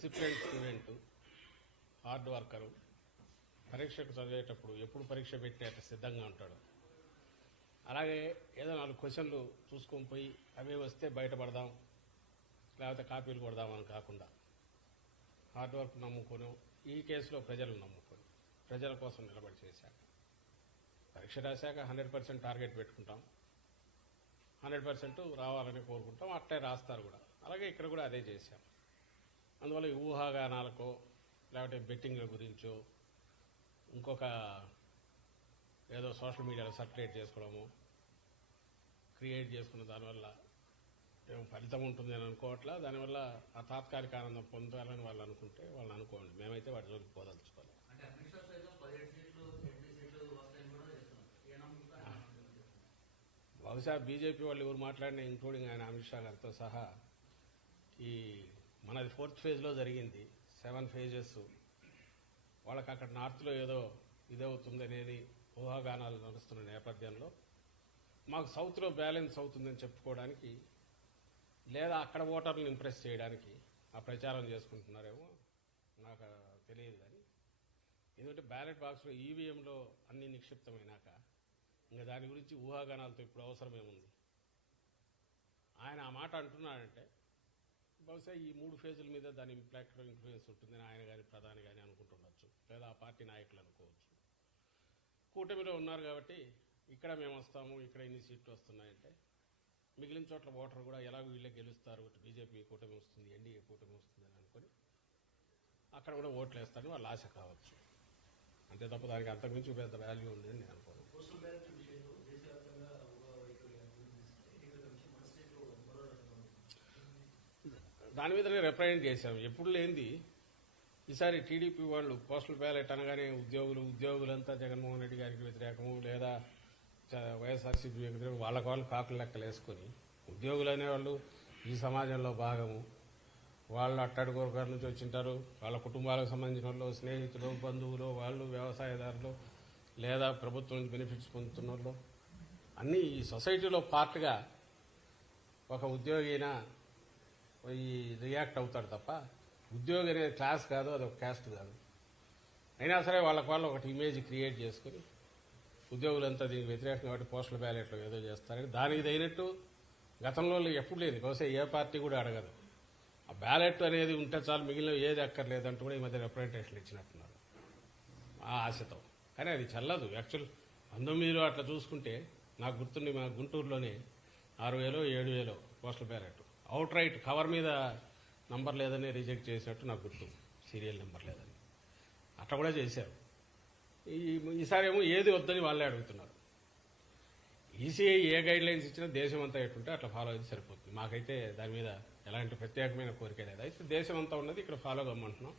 Discipline student, hard worker, పరీక్షకు చదివేటప్పుడు ఎప్పుడు పరీక్ష పెట్టేట సిద్ధంగా ఉంటాడు. అలాగే ఏదో 4 క్వశ్చన్లు చూసుకొని పోయి అవే వస్తే బయటపడదాం, లేకపోతే కాపీలు కొడదామని కాకుండా హార్డ్ వర్క్ నమ్ముకొని, ఈ కేసులో ప్రజలు నమ్ముకొని ప్రజల కోసం నిలబడి చేశాక పరీక్ష రాశాక 100% టార్గెట్ పెట్టుకుంటాం, 100% రావాలని కోరుకుంటాం. అట్లే రాస్తారు కూడా. అలాగే ఇక్కడ కూడా అదే చేశాం. అందువల్ల ఈ ఊహాగానాలకో లేకపోతే బెట్టింగ్ల గురించో ఇంకొక ఏదో సోషల్ మీడియాలో సర్క్యులేట్ చేసుకోవడము, క్రియేట్ చేసుకున్న దానివల్ల ఏం ఫలితం ఉంటుంది అని అనుకోవట్లా. దానివల్ల ఆ తాత్కాలిక ఆనందం పొందాలని వాళ్ళు అనుకుంటే వాళ్ళు అనుకోండి. మేమైతే వాటి జోలికి పోదలుచుకోవాలి. బహుశా బీజేపీ వాళ్ళు ఎవరు మాట్లాడినా, ఇంక్లూడింగ్ ఆయన అమిత్ షా గారితో సహా, ఈ మనది 4th ఫేజ్లో జరిగింది, 7 phases. వాళ్ళకి అక్కడ నార్త్లో ఏదో ఇదవుతుంది అనేది ఊహాగానాలు నడుస్తున్న నేపథ్యంలో మాకు సౌత్లో బ్యాలెన్స్ అవుతుందని చెప్పుకోవడానికి, లేదా అక్కడ ఓటర్లను ఇంప్రెస్ చేయడానికి ఆ ప్రచారం చేసుకుంటున్నారేమో నాకు తెలియదు. కానీ ఎందుకంటే బ్యాలెట్ బాక్స్లో ఈవీఎంలో అన్ని నిక్షిప్తమైనాక ఇంకా దాని గురించి ఊహాగానాలతో ఇప్పుడు అవసరమేముంది. ఆయన ఆ మాట అంటున్నాడంటే బహుశా ఈ 3 ఫేజుల మీద దాని ఇంపాక్ట్లో ఇన్ఫ్లుయెన్స్ ఉంటుందని ఆయన కానీ ప్రధాని కానీ అనుకుంటుండొచ్చు, లేదా ఆ పార్టీ నాయకులు అనుకోవచ్చు. కూటమిలో ఉన్నారు కాబట్టి ఇక్కడ మేము వస్తాము, ఇక్కడ ఇన్ని సీట్లు వస్తున్నాయంటే మిగిలిన చోట్ల ఓటర్ కూడా ఎలాగో వీళ్ళే గెలుస్తారు, బీజేపీ కూటమి వస్తుంది, ఎన్డీఏ కూటమి వస్తుంది అని అనుకుని అక్కడ కూడా ఓట్లు వేస్తారని వాళ్ళ ఆశ కావచ్చు. అంతే తప్ప దానికి అంతకుమించి పెద్ద వాల్యూ ఉందని నేను అనుకోను. దాని మీద రిప్రజెంట్ చేశాం. ఎప్పుడు లేనిది ఈసారి టీడీపీ వాళ్ళు పోస్టల్ బ్యాలెట్ అనగానే ఉద్యోగులంతా జగన్మోహన్ రెడ్డి గారికి వ్యతిరేకము, లేదా వైఎస్ఆర్సీపీ వ్యతిరేకం, వాళ్ళ కాకులు లెక్కలు వేసుకుని ఉద్యోగులు అనేవాళ్ళు ఈ సమాజంలో భాగము, వాళ్ళు అట్టడి వర్గాల నుంచి వచ్చింటారు, వాళ్ళ కుటుంబాలకు సంబంధించిన వాళ్ళు, స్నేహితులు, బంధువులు, వాళ్ళు వ్యవసాయదారులు, లేదా ప్రభుత్వం నుంచి బెనిఫిట్స్ పొందుతున్న వాళ్ళు, అన్నీ ఈ సొసైటీలో పార్ట్గా ఒక ఉద్యోగి అయినా ఈ రియాక్ట్ అవుతాడు తప్ప ఉద్యోగి అనేది క్లాస్ కాదు, అది ఒక క్యాస్ట్ కాదు. అయినా సరే వాళ్ళకి ఒకటి ఇమేజ్ క్రియేట్ చేసుకుని ఉద్యోగులంతా దీనికి వ్యతిరేకంగా కాబట్టి పోస్టల్ బ్యాలెట్లో ఏదో చేస్తారని దానికి తగినట్టు గతంలో ఎప్పుడు లేదు, బహుశా ఏ పార్టీ కూడా అడగదు. ఆ బ్యాలెట్ అనేది ఉంటే చాలు, మిగిలిన ఏది అక్కర్లేదంటూ కూడా ఈ మధ్య రిప్రజెంటేషన్లు ఇచ్చినట్టున్నారు ఆ ఆశతో. కానీ అది చల్లదు. యాక్చువల్ 19లో అట్లా చూసుకుంటే నాకు గుర్తుండి మా గుంటూరులోనే 6,000 7,000 postal ballot out right cover మీద నంబర్ లేదని రిజెక్ట్ చేసినట్టు నాకు గుర్తు, సీరియల్ నెంబర్ లేదని. అట్లా కూడా చేశారు. ఈసారి ఏమో ఏది వద్దని వాళ్ళే అడుగుతున్నారు. ఈసీఐ ఏ గైడ్ లైన్స్ ఇచ్చినా దేశం అంతా ఎట్టుంటే అట్లా ఫాలో అయితే సరిపోతుంది. మాకైతే దాని మీద ఎలాంటి ప్రత్యేకమైన కోరిక లేదు. అయితే దేశం అంతా ఉన్నది ఇక్కడ ఫాలో కమ్మంటున్నాం.